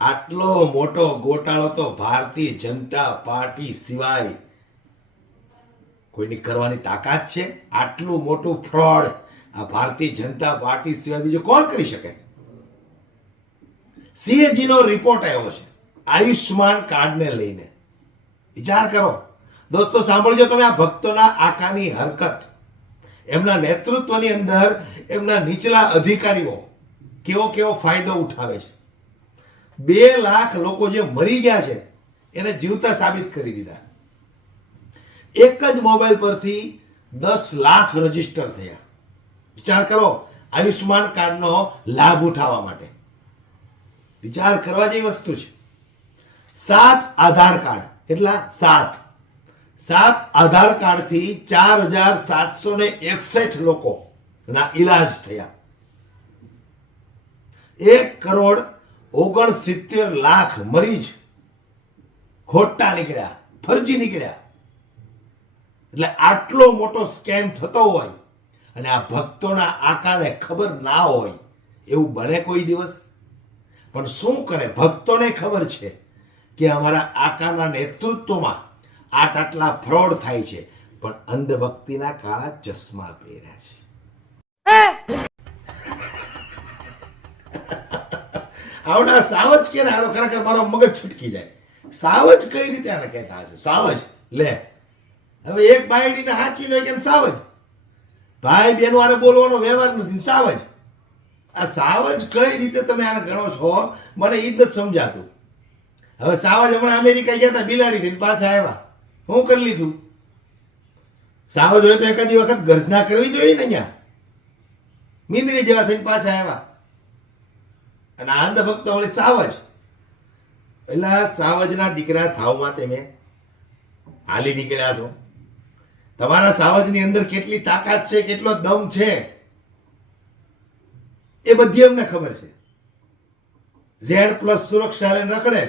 આટલો મોટો ગોટાળો તો ભારતીય જનતા પાર્ટી સિવાય કોઈની કરવાની તાકાત છે? આટલું મોટું ફ્રોડ આ ભારતીય જનતા પાર્ટી સિવાય બીજું કોણ કરી શકે? સીએજી નો રિપોર્ટ આવ્યો છે આયુષ્માન કાર્ડને લઈને. વિચાર કરો દોસ્તો, સાંભળજો તમે આ ભક્તોના આકાની હરકત. એમના નેતૃત્વની અંદર એમના નીચલા અધિકારીઓ કેવો કેવો ફાયદો ઉઠાવે છે. 2 લાખ લોકો જે મરી ગયા છે એને જીવતા સાબિત કરી દીધા. એક જ મોબાઈલ પરથી 10 લાખ રજીસ્ટર થયા. વિચાર કરો આયુષ્માન કાર્ડનો લાભ ઉઠાવવા માટે. વિચાર કરવા જેવી વસ્તુ છે. 7 આધાર કાર્ડ, કેટલા? 7 આધાર કાર્ડથી 4761 લોકોના ઈલાજ થયા. 1,69,00,000 મરીજ ખોટા નીકળ્યા, ફરજી નીકળ્યા. એટલે આટલો મોટો સ્કેમ થતો હોય અને આ ભક્તોના આકાને ખબર ના હોય એવું બને કોઈ દિવસ? પણ શું કરે, ભક્તોને ખબર છે કે અમારા આકાના નેતૃત્વમાં આટલા ફ્રોડ થાય છે, પણ અંધભક્તિના કાળા ચશ્મા પહેર્યા છે. આવડા સાવજ કે ને, ખરેખર મારો મગજ છૂટકી જાય. સાવજ કઈ રીતે આને કહેતા હશે? સાવજ લે, હવે એક બાયડીને હાચી લે કે સાવજ, ભાઈ બેનો આને બોલવાનો વ્યવહાર નથી, સાવજ. આ સાવજ કઈ રીતે તમે આને ગણો છો મને ઈ જ નથી સમજાતું. હવે સાવજ હમણાં અમેરિકા ગયા હતા, બિલાડી થઈને પાછા આવ્યા. શું કરી લીધું? સાવજ હોય તો એકાદી વખત ગર્જના કરવી જોઈએ ને, અહીંયા મીંદડી જેવા થઈને પાછા આવ્યા. અને આ અંધભક્તો વળી સાવજ. એટલે સાવજના દીકરા થાવમાં તમે હાલી નીકળ્યા છો. તમારા સાવજની અંદર કેટલી તાકાત છે, કેટલો દમ છે એ બધી અમને ખબર છે. Z+ સુરક્ષા લઈને રખડે.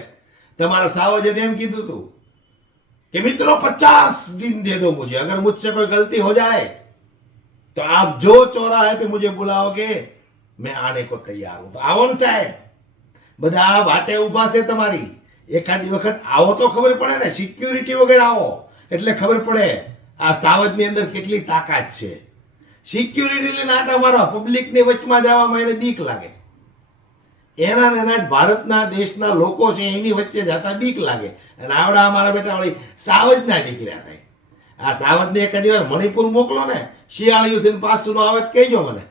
તમારા સાવજે એમ કીધું હતું कि मित्रों 50 दिन दे दो मुझे, अगर मुझसे कोई गलती हो जाए तो आप जो चौराहे पे मुझे बुलाओगे मैं आने को तैयार हूं. तो आओ ने साहेब, બધા વાટે ઉભા છે તમારી. એકાદી વખત આવો તો ખબર પડે ને, સિક્યુરિટી વગર આવો એટલે ખબર પડે આ સાવજની અંદર કેટલી તાકાત છે. સિક્યુરિટી લઈને આટા મારવા, પબ્લિકની વચમાં જવામાં એને બીક લાગે. એના જ ભારતના દેશના લોકો છે એની વચ્ચે જતા બીક લાગે. અને આવડા અમારા બેટા વળી સાવજના દીકરા થાય. આ સાવજને એકાદી વાર મણિપુર મોકલો ને, શિયાળિયું થઈને પાછું આવે તો કહેજો મને.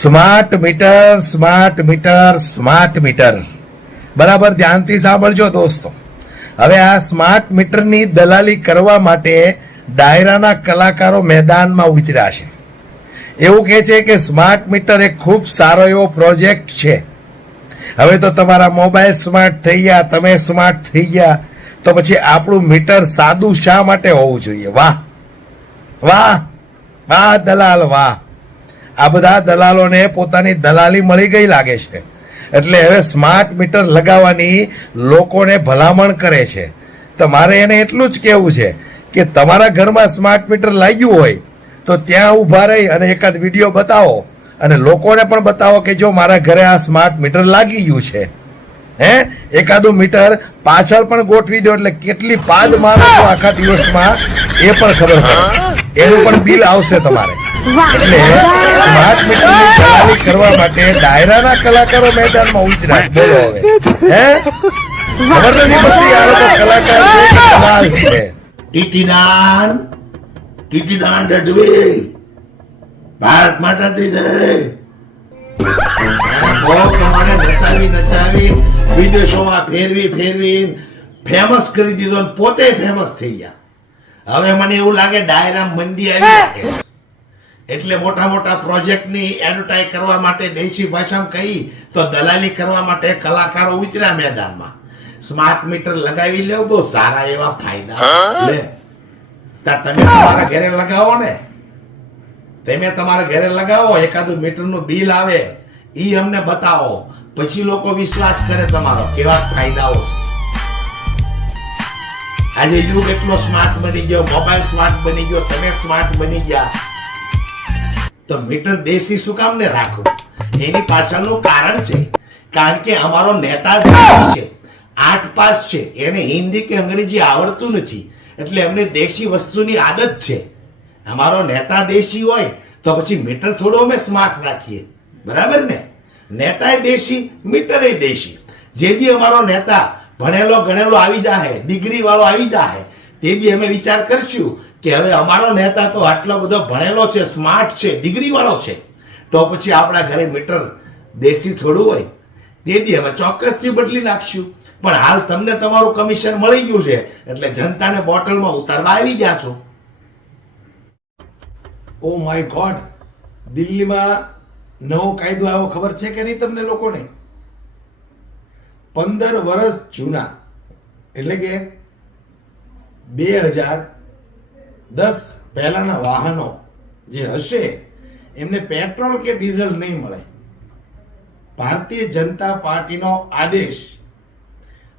Smart meter, smart meter, smart meter. બરાબર ધ્યાનથી સાંભળજો દોસ્તો. હવે આ સ્માર્ટ મીટરની દલાલી કરવા માટે ડાયરાના કલાકારો મેદાનમાં ઉતર્યા છે. એવું કહે છે કે સ્માર્ટ મીટર એક ખૂબ સારો એવો પ્રોજેક્ટ છે. હવે તો તમારા મોબાઈલ સ્માર્ટ થઈ ગયા, તમે સ્માર્ટ થઈ ગયા, તો પછી આપણું મીટર સાદું શા માટે હોવું જોઈએ? વાહ વાહ વાહ દલાલ વાહ. આ બધા દલાલોને પોતાની દલાલી મળી ગઈ લાગે છે, એટલે હવે સ્માર્ટ મીટર લગાવવાની લોકોને ભલામણ કરે છે. તો મારે એને એટલું જ કહેવું છે કે તમારા ઘરમાં સ્માર્ટ મીટર લાગ્યું હોય તો ત્યાં ઉભા રહી અને એકાદ વિડીયો બતાવો અને લોકોને પણ બતાવો કે જો મારા ઘરે આ સ્માર્ટ મીટર લાગી ગયું છે. એકાદું મીટર પાછળ પણ ગોઠવી દો એટલે કેટલી પાદ મારો છો આખા દિવસમાં એ પણ ખબર પડે. એનું પણ બિલ આવશે તમારે. એટલે સ્માર્ટ મીટરની દલાલી કરવા માટે ડાયરાના કલાકારો મેદાનમાં ઉતર્યા. બોલો હવે ખબર નથી પડતી આ લોકો કલાકાર છે કે કમાલ છે. ટીટીદાન ડડવી ભારત માતાની જય. નચાવી વિદેશોમાં ફેરવી ફેમસ કરી દીધો અને પોતે ફેમસ થઈ ગયા. હવે મને એવું લાગે ડાયરા મંદી આવી એટલે મોટા મોટા પ્રોજેક્ટની એડવર્ટાઇઝ કરવા માટે દેશી ભાષામાં કહી તો દલાલી કરવા માટે કલાકારો ઉતર્યા મેદાનમાં. સ્માર્ટ મીટર લગાવી લેવું, બહુ સારા એવા ફાયદા લે. તમે તમારા ઘરે લગાવો ને, તમે તમારા ઘરે લગાવો, એકાદું મીટરનું બિલ આવે ઈ અમને બતાવો, પછી લોકો વિશ્વાસ કરે તમારો કેવા ફાયદાઓ છે. આજે યુગ એટલો સ્માર્ટ બની ગયો, મોબાઈલ સ્માર્ટ બની ગયો, તમે સ્માર્ટ બની ગયા, તો મીટર દેશી શું કામ ને રાખવું? એની પાછળનું કારણ છે, કારણ કે અમારો નેતા દેશી છે, 8 પાસ છે, એને હિન્દી કે અંગ્રેજી આવડતું નથી, એટલે એમને દેશી વસ્તુની આદત છે. અમારો નેતા દેશી હોય તો પછી મીટર થોડો અમે સ્માર્ટ રાખીએ, બરાબર ને? નેતાએ દેશી, મીટરે દેશી. જે દી અમારો નેતા ભણેલો ગણેલો આવી જાય, ડિગ્રી વાળો આવી જાય, તે દી અમે વિચાર કરશું કે હવે અમારો નેતા તો આટલો બધો ભણેલો છે, સ્માર્ટ છે, ડિગ્રી વાળો છે, તો પછી આપણા ઘરે મીટર દેશી થોડું હોય, તે દી અમે ચોક્કસથી બદલી નાખશું. પણ હાલ તમને તમારું કમિશન મળી ગયું છે, એટલે જનતાને બોટલમાં ઉતારવા આવી ગયા છો. ઓ માય ગોડ, દિલ્હીમાં નવો કાયદો આવ્યો, ખબર છે કે નહીં તમને લોકોને? 15 વર્ષ જૂના, એટલે કે 2010 પહેલાના વાહનો જે હશે એમને પેટ્રોલ કે ડીઝલ નહીં મળે. ભારતીય જનતા પાર્ટીનો આદેશ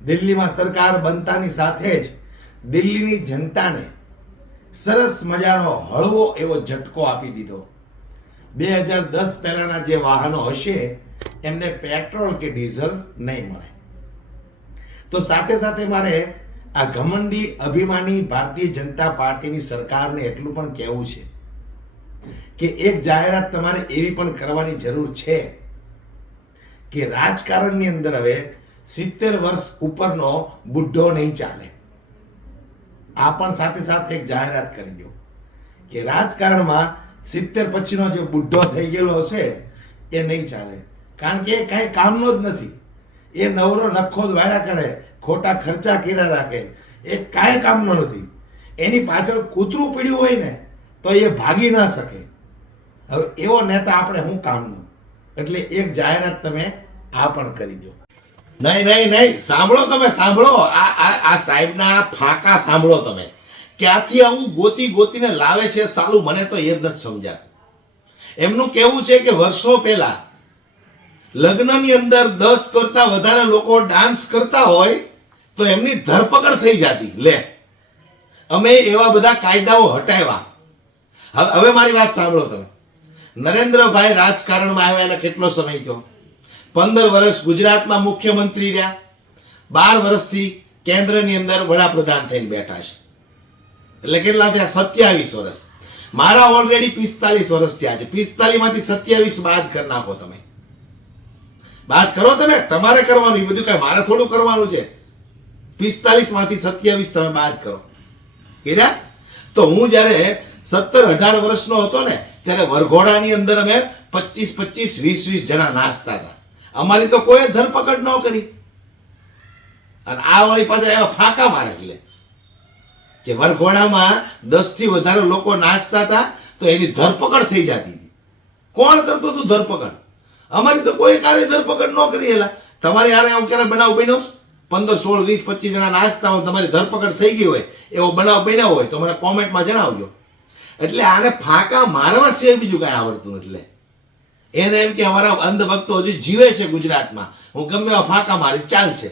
દિલ્હીમાં સરકાર બનતાની સાથે જ દિલ્હીની જનતાને સરસ મજાનો હળવો એવો ઝટકો આપી દીધો. 2010 પહેલાના જે વાહનો હશે એમને પેટ્રોલ કે ડીઝલ નહીં મળે. તો સાથે સાથે મારે આ ઘમંડી અભિમાની ભારતીય જનતા પાર્ટીની સરકારને એટલું પણ કહેવું છે કે એક જાહેરાત તમારે એવી પણ કરવાની જરૂર છે કે રાજકારણની અંદર હવે 70 વર્ષ ઉપરનો બુઢ્ઢો નહીં ચાલે. આ પણ સાથે સાથે એક જાહેરાત કરી દો કે રાજકારણમાં 70 પછીનો જે બુઢ્ઢો થઈ ગયેલો હશે એ નહીં ચાલે, કારણ કે એ કાંઈ કામનો જ નથી. એ નવરો નખો જ વાળા કરે, ખોટા ખર્ચા કર્યા રાખે, એ કાંઈ કામનો નથી. એની પાછળ કૂતરું પીડ્યું હોય ને તો એ ભાગી ના શકે. હવે એવો નેતા આપણે શું કામનો? એટલે એક જાહેરાત તમે આ પણ કરી દો. નહીં નહીં નહીં, સાંભળો તમે, સાંભળો આ સાહેબના ફાંકા સાંભળો તમે. ક્યાંથી આવું ગોતી ગોતીને લાવે છે સાલું, મને તો એ જ નથી સમજાતું. એમનું કહેવું છે કે વર્ષો પહેલા લગ્નની અંદર 10 કરતા વધારે લોકો ડાન્સ કરતા હોય તો એમની ધરપકડ થઈ જતી. લે, અમે એવા બધા કાયદાઓ હટાવ્યા. હવે મારી વાત સાંભળો તમે. નરેન્દ્રભાઈ રાજકારણમાં આવ્યા એને કેટલો સમય થયો? 15 વર્ષ ગુજરાતમાં મુખ્યમંત્રી રહ્યા, 12 વર્ષથી કેન્દ્રની અંદર વડાપ્રધાન થઈને બેઠા છે, એટલે કેટલા થયા? 27 વર્ષ. મારા ઓલરેડી 45 વર્ષ થયા છે. 45 માંથી 27 બાદ કરી નાખો તમે. બાદ કરો તમે, તમારે કરવાનું, એ બધું કઈ મારે થોડું કરવાનું છે. 45 માંથી 27 તમે બાદ કરો. કીધા? તો હું જયારે 17-18 વર્ષનો હતો ને ત્યારે વરઘોડાની અંદર અમે 25-25, 20-20 જણા નાચતા હતા. અમારી તો કોઈ ધરપકડ ન કરી. અને આ વળી પાછા એવા ફાંકા મારે, એટલે કે વરઘોડામાં 10 થી વધારે લોકો નાચતા હતા તો એની ધરપકડ થઈ જતી હતી. કોણ કરતું હતું ધરપકડ? અમારી તો કોઈ કાર્ય ધરપકડ ન કરી. એલા તમારે યાર એવું ક્યારે બનાવ બન્યો? 15, 16, 20, 25 જણા નાચતા હોય, તમારી ધરપકડ થઈ ગઈ હોય, એવો બનાવ બન્યો હોય તો મને કોમેન્ટમાં જણાવજો. એટલે આને ફાંકા મારવા સિવાય બીજું કાંઈ આવડતું નથી. એને એમ કે અમારા અંધભક્તો હજુ જીવે છે ગુજરાતમાં, હું ગમે એવા ફાંકા મારીશ, ચાલશે.